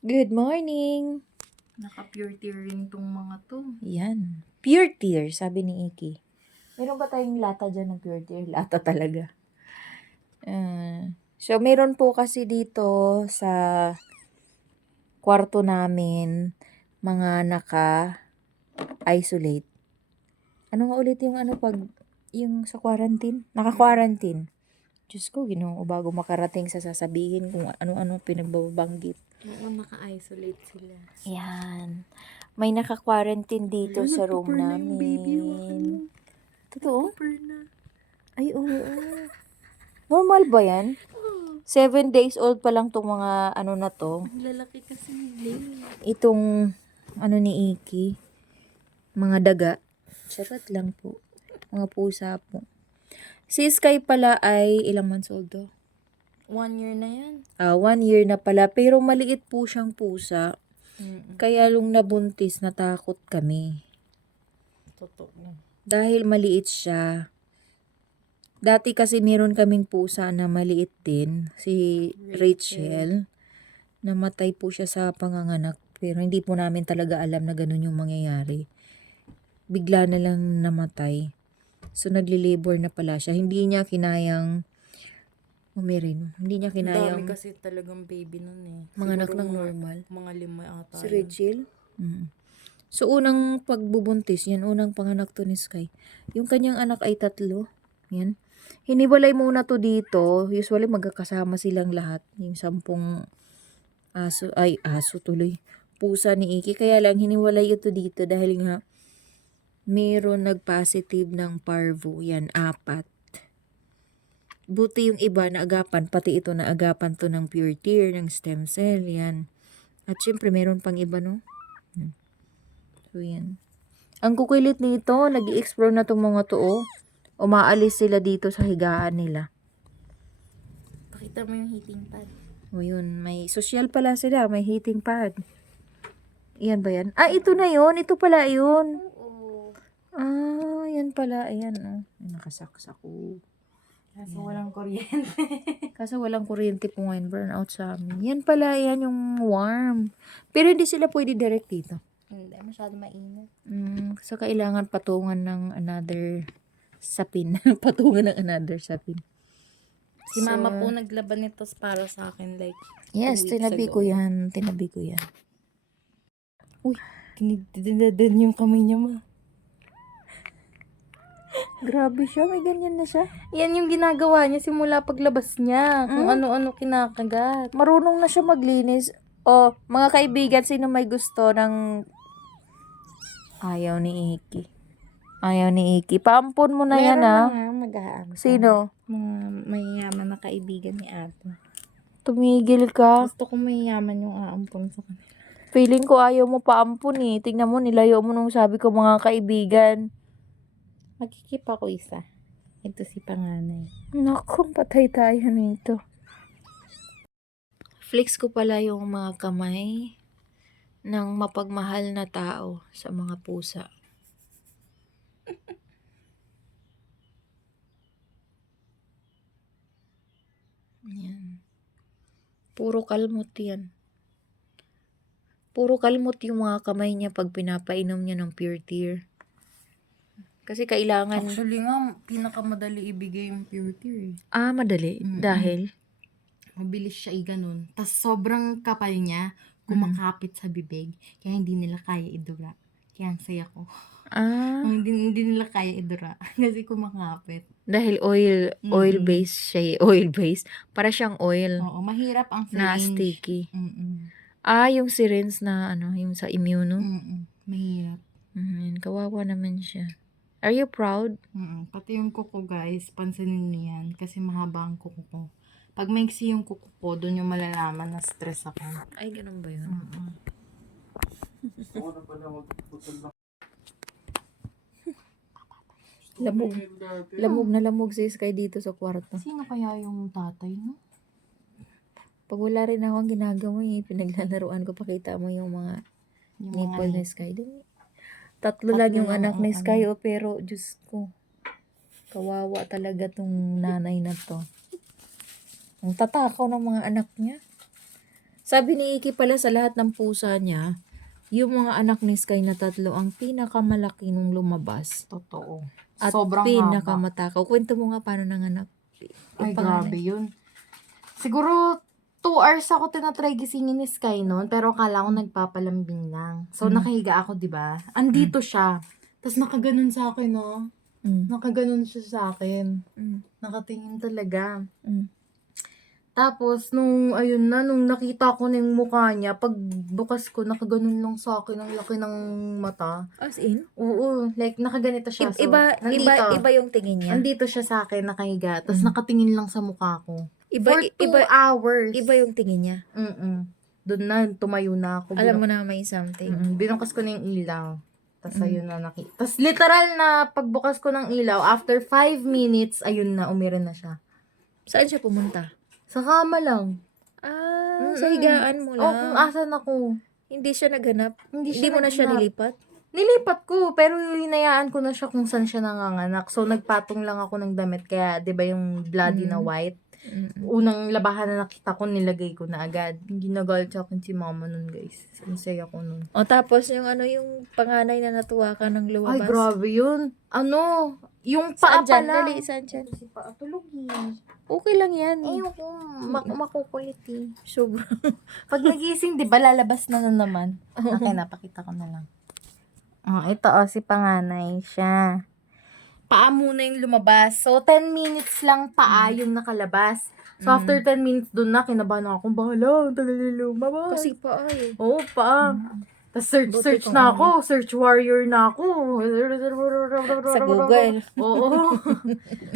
Good morning! Naka-pure ring tong mga to. Yan. Pure tear, sabi ni Iki. Meron ba tayong lata dyan ng pure tear? Lata talaga. Ah, so, meron po kasi dito sa kwarto namin mga naka-isolate. Ano nga ulit yung ano pag yung sa quarantine? Naka-quarantine. Diyos ko, ginoo, bago makarating sa sasabihin kung ano-ano pinagbabanggit. Oo, naka-isolate sila. Yan. May naka-quarantine dito sa room na yung baby namin. ano. Totoo? Na. Ay, oo. Normal ba yan? Seven days old pa lang tong mga ano na to. Ang lalaki kasi nila. Itong ano ni Iki. Mga daga. Charot lang po. Mga pusa po. Si Sky pala ay ilang months old to? One year na yan. Ah, one year na pala. Pero maliit po siyang pusa. Mm-mm. Kaya nung nabuntis, natakot kami. Totoo na. Dahil maliit siya. Dati kasi meron kaming pusa na maliit din, si Rachel. Namatay po siya sa panganganak, pero hindi po namin talaga alam na ganun yung mangyayari. Bigla na lang namatay. So nagli-labor na pala siya. Hindi niya kinayang umirin. Hindi niya Dami kinayang kasi talagang baby nun eh. manganak Siguro ng mga- normal. Mga lima ata. Si. Rachel? Mm. So, unang pagbubuntis, yan, unang panganak to ni Sky. Yung kanyang anak ay tatlo. Yan. Hiniwalay muna to dito. Usually, magkakasama silang lahat. Yung sampung aso, ay, aso tuloy. Pusa ni Iki. Kaya lang, hiniwalay ito dito dahil nga, meron nag-positive ng parvo. Yan, apat. Buti yung iba naagapan, pati ito naagapan to ng pure tear, ng stem cell, yan. At syempre, meron pang iba, no? Hmm. So, yan. Ang kukilit nito, nag explore na itong mga to, oh. Umaalis sila dito sa higaan nila. Pakita mo yung heating pad. O yun, may social pala sila, may heating pad. Iyan ba yan? Ah, ito na yun. Ito pala yun. Ah, yan pala. Ayan, oh. Nakasaksak ko. Kaso walang kuryente. Kaso walang kuryente po ngayon, burnout sa amin. Yan pala, yan yung warm. Pero hindi sila pwede direct dito. Hindi, masyado mainit. Mm, so, kailangan patungan ng another sapin. patungan ng another sapin. Si mama So, po naglaban nito para sa akin like Yes, tinabi ago. ko yan. Tinabi ko yan. Kinidinadan yung kamay niya ma. Grabe siya. May ganyan na siya. Yan yung ginagawa niya simula paglabas niya. Kung Mm. ano-ano kinakagat. Marunong na siya maglinis. O, mga kaibigan, sino may gusto ng... Ayaw ni Iki. Ayaw ni Iki. Paampon mo na yan, ah. nga mag-aampan. Sino? Mga mayayaman na kaibigan ni ate. Tumigil ka. Gusto ko mayayaman yung aampon sa kanila. Feeling ko ayaw mo paampon eh. Tingnan mo, nilayo mo nung sabi ko mga kaibigan. Magkikip ako isa. Ito si panganay. Naku, patay tayo nito. Flex ko pala yung mga kamay ng mapagmahal na tao sa mga pusa. Yan. Puro kalmot yan. Puro kalmot yung mga kamay niya pag pinapainom niya ng pure tear. Kasi kailangan... Actually nga, pinakamadali ibigay yung pure tear eh. Ah, madali. Mm-mm. Dahil? Mabilis siya i-ganon. Tapos sobrang kapal niya, kumakapit sa bibig. Kaya hindi nila kaya idura. Kaya ang saya ko. Ah, hindi, hindi nila kaya idura. Kasi kumakapit. dahil oil, Mm-mm. oil-based siya eh. Oil-based. Para siyang oil Oo, mahirap ang na syringe. sticky. Mm-mm. Ah, yung syringe na ano, yung sa immuno. Mm-mm. Mahirap. Mm, kawawa naman siya. Are you proud? Mm-mm. Pati yung kuko guys, pansinin niyo yan. Kasi mahaba ang kuko ko. Pag maiksi yung kuko ko, doon yung malalaman na stress ako. Ay, ganun ba yun? Mm-mm. Lamog. Lamog na lamog si Sky dito sa kwarto. Sino kaya yung tatay, no? Pag wala rin ako ang ginagawa eh, pinaglalaruan ko, pakita mo yung mga Yung nipple ni Sky. Di, tatlo lang yung anak ni. Sky, oh, pero Diyos ko, kawawa talaga tong nanay na to. Ang tatakaw ng mga anak niya. Sabi ni Iki pala sa lahat ng pusa niya, yung mga anak ni Sky na tatlo ang pinakamalaki nung lumabas. Totoo. At Sobrang haba. pinakamatakaw. Kwento mo nga paano nanganak. Ay, panganay. grabe yun. Siguro, two hours ako tinatry gisingin ni Sky noon, pero akala ko nagpapalambing lang. So, Mm. nakahiga ako, di ba? Andito siya. Tapos nakaganon sa akin, no? Mm. Nakaganon siya sa akin. Mm. Nakatingin talaga. Mm. Tapos, nung, ayun na, nung nakita ko na yung mukha niya, pag bukas ko, nakaganon lang sa akin, ang laki ng mata. As in? Oo, like, nakaganito siya. I- So, iba, nandito. iba, iba yung tingin niya. Andito siya sa akin, nakahiga. Tapos, Mm. nakatingin lang sa mukha ko. Iba, For two iba, hours. iba yung tingin niya. Mm-mm. Doon na, tumayo na ako. Alam mo na may something. Mm-mm. Binukas ko na yung ilaw. Tapos, Mm. ayun na nakita. Tapos, literal na pagbukas ko ng ilaw, after five minutes, ayun na, umira na siya. Saan siya pumunta? Sa kama lang. Ah, sa Mm-mm. higaan mo O, lang. kung asan ako. Hindi siya naghanap. Hindi, Hindi mo na siya naghanap. nilipat. Nilipat ko, pero hinayaan ko na siya kung saan siya nanganganak. So, nagpatong lang ako ng damit. Kaya, di ba yung bloody na Mm. white? Mm-mm. Unang labahan na nakita ko, nilagay ko na agad. Hindi nagalit sa akin si mama nun, guys. Ang saya ko nun. O tapos yung ano yung panganay na natuwa ka ng lumabas. Ay, grabe yun. Ano? Yung paa Saan dyan? pala. Dali, saan dyan? Si paa tulog. Okay lang yan. Ayoko. Mak- makukulit eh. Sobra. Pag nagising, di ba, lalabas na na naman. Okay, napakita ko na lang. Oh, ito oh, si panganay siya. Paa muna yung lumabas. So, 10 minutes lang paa yung nakalabas. So, Mm. after 10 minutes dun na, kinabahan ako, bahala, ang tagal lumabas. Kasi pa ay. Oo, paa. Tapos search, Buti search kung na ako. Search warrior na ako. Sa Google. Oo.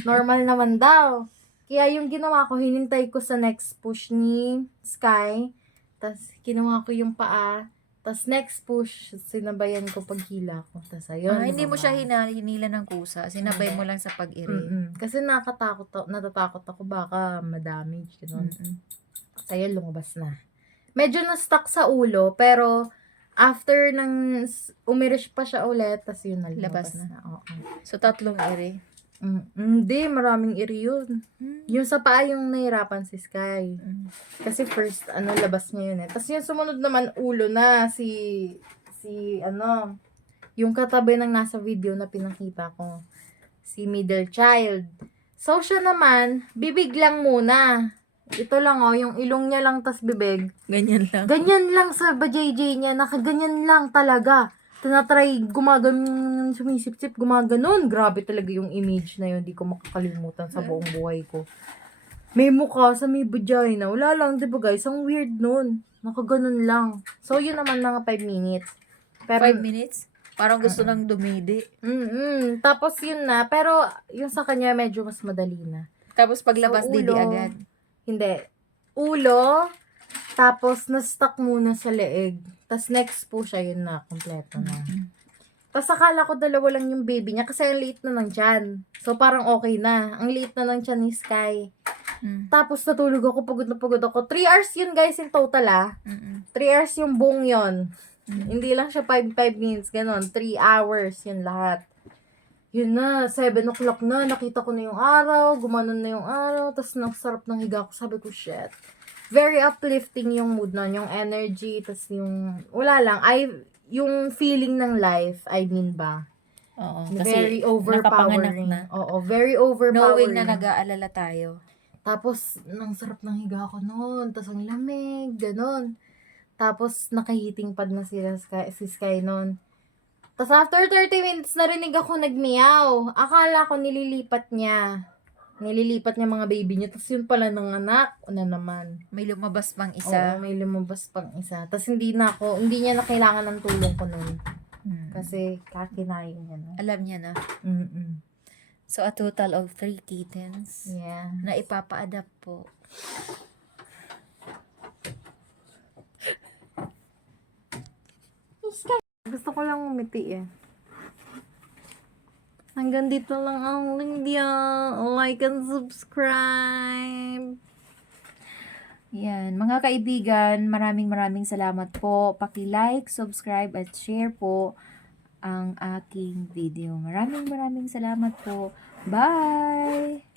Normal naman daw. Kaya yung ginawa ko, hinintay ko sa next push ni Sky. Tapos, ginawa ko yung paa. Tapos, next push, sinabayan ko paghila ko. Tapos, ayun. Ah, hindi mo siya hina, hinila ng kusa. Sinabay mo lang sa pag-iri. Mm-mm. Kasi nakakatakot, ako- natatakot ako baka madamage. Ganun. Mm-mm. Tapos, ayun, lumabas na. Medyo na-stuck sa ulo, pero after ng umirish pa siya ulit, tapos yun na, lumabas Labas na. na. Oo. So, tatlong iri. Mm, hindi, maraming iri yun. Mm. Yung sa paa yung nahirapan si Sky. Mm. Kasi first, ano, labas niya yun eh. Tapos yung sumunod naman, ulo na, si, si, ano, yung katabi ng nasa video na pinakita ko. Si middle child. So, siya naman, bibig lang muna. Ito lang, oh, yung ilong niya lang, tas bibig. Ganyan lang. Ganyan lang sa JJ niya, nakaganyan lang talaga. Tinatry, gumaganon, sumisip-sip, gumaganon. Grabe talaga yung image na yun, di ko makakalimutan sa buong buhay ko. May mukha sa may vagina. Wala lang, di ba guys? Ang weird nun. Nakaganon lang. So, yun naman mga 5 minutes. Pero, Five minutes? Parang gusto nang dumidi. Mm-mm. Tapos yun na. Pero, yung sa kanya medyo mas madali na. Tapos paglabas, didi ulo. agad. Hindi. Ulo, tapos na-stuck muna sa leeg. Tapos next po siya, yun na, kompleto na. Tapos akala ko dalawa lang yung baby niya kasi ang liit na ng tiyan. So parang okay na. Ang liit na ng tiyan ni Sky. Mm. Tapos natulog ako, pagod na pagod ako. 3 hours yun guys in total ah. Mm-mm. 3 hours yung buong yun. Mm. Hindi lang siya 5, 5 minutes, ganon. 3 hours yun lahat. Yun na, 7 o'clock na, nakita ko na yung araw, gumanon na yung araw, tapos nang sarap ng higa ko, sabi ko, shit. Very uplifting yung mood nun, yung energy, tapos yung, wala lang, I, yung feeling ng life, I mean ba, Oo. very Kasi overpowering. nakapanganak na. Oo, very overpowering. knowing na nag-aalala tayo. Tapos, nang sarap ng higa ko noon. Tapos, ang lamig, ganon. Tapos, nakahiting pad na sila, Sky, si Sky noon. Tapos, after 30 minutes, narinig ako nagmiyaw. Akala ko nililipat niya. Nililipat niya mga baby niya. Tapos, yun pala ng anak. Una naman. May lumabas pang Oo, isa. may lumabas pang isa. Tapos, hindi na ako, hindi niya na kailangan ng tulong ko noon. Mm. Kasi, kakinayin niya na. Alam niya na. Mm-mm. So, a total of three kittens Yeah. na ipapa-adapt po. Gusto ko lang umiti eh. Hanggang dito lang ang Lindia. Like and subscribe. Yan. Mga kaibigan, maraming maraming salamat po. Paki-like, subscribe, at share po ang aking video. Maraming maraming salamat po. Bye!